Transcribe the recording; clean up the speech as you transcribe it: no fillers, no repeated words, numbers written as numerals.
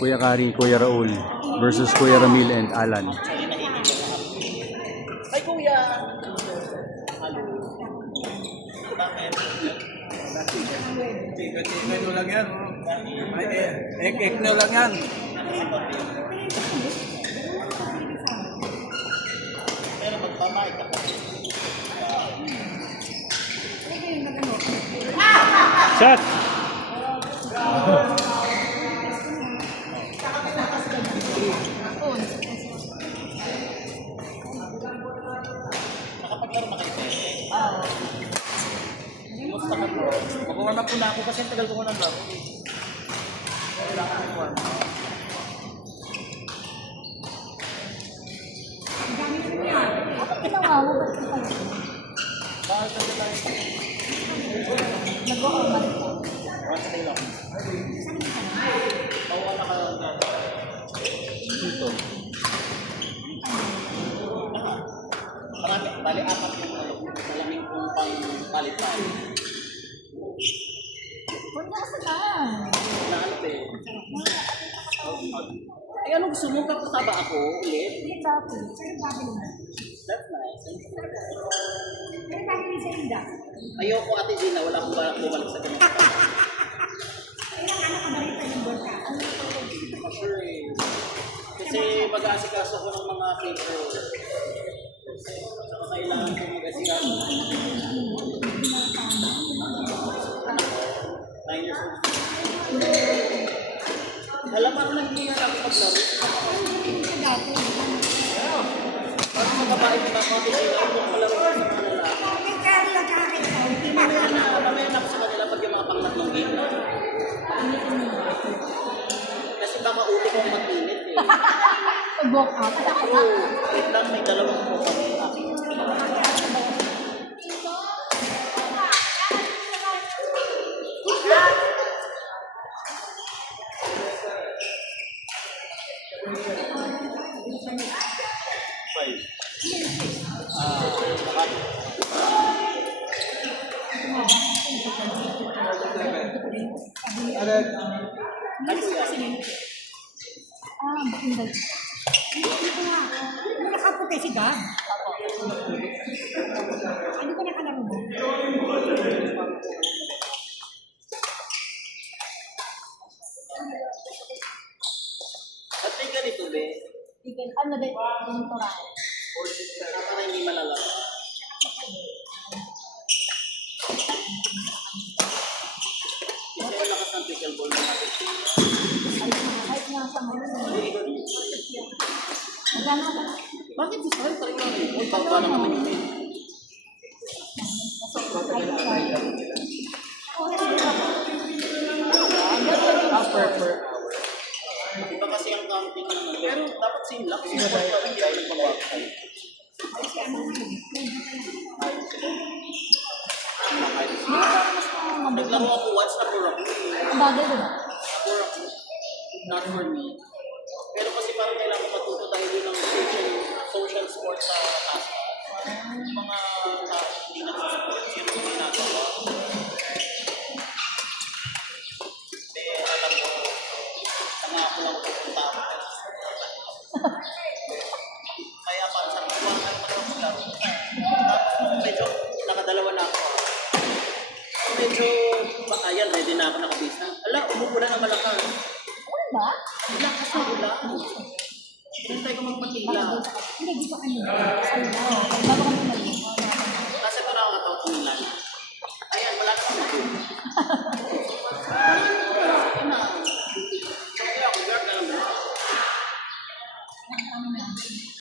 Kuya Kari, Kuya Raul versus Kuya Ramil and Alan. Ay, kuya! Halo. Bakit? Chika-chika nyo lang yan. Ay, ek-ek nyo lang yan. Pero magpamay ka pa. Shot! Nakapaglaro na kayo pwede? Oo. Kumusta ka po? Mag-warm up po na ako kasi ang tagal ko mo nang laro. Wala ka ng warm up. Bakit ginawa mo? Ba't ka pala? Bakit ka tayo? Nag-o-orman ka? Once a day lang. Mawala ka lang dito. Marami, bali apat yung malaming kong pang-palit-palit. Huwag na kasi lang. Naalap eh. Ay, ano gusto mo? Kapataba ako ulit? Hindi dati. Pero dati naman. That's nice. Pero dati rin sa Inda. Ayoko ate Gina, wala akong balak bumalik sa ganito. Ilang anak ka ba rin sa Inda ka? Sure eh. Kasi mag-aasikaso ko ng mga paper. Saka kailangan ko mag-aasikaso. 9 years old. Alam mo, lang hindi nga natin maglaro. Hindi ka dati. Parang magbabae ko na mga Gina, kung malaro ko sa mga lalaki. May Carla ka akin sa Mamaya na ako sa kanila pag yung mga pang-tatlong game na. Kasi baka ulo kong mag-init eh. Pag-walk out. Oo, wait lang, may dalawang po kami aking. Ay, kuya. Hindi. Hindi ko nga. Hindi nakaputi si Gab. Hindi ko nakalaro mo. At may ganito, be. Ano din? Ganito ra. Para hindi malala. Kasi malakas ng pickleball na natin. Kahit nga sa mga. Magkano ka? Bakit gusto kayo? Parang lang eh. Uy, baba na naman yun eh. Per. Iba kasi ang counting naman. Pero dapat same lang. Same lang pa. Hindi tayo nagpapakay. Naglaro ako once na puro ako. Ang bagay doon. Puro ako. Not for me. Pero kasi parang kailangan ko matuto dahil yun ang social sports sa casa. Yung mga tao hindi nag-sports, yun yung ginagawa. Kasi alam ko, nangako lang pupunta ako. Kaya para sa mga bakit maglaro. Tapos nung medyo nakadalawa na ako. Medyo, ayan, ready na ako nakabisa. Ala, umupo na naman ako. Ano ba? Lakas na ulan. Hinintay ko magpatila. Hindi, di pa kanya. Ano ba? Bago kami maliit.